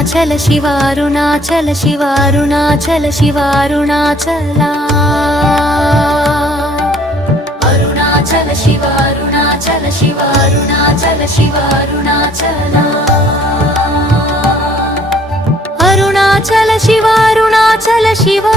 Arunachal శివారుణాచల శివారుణాచల శివారుణాచల Arunachal శివారుణాచల శివారుణాచల శివారుణాచల Arunachal శివారుణాచల Shiva.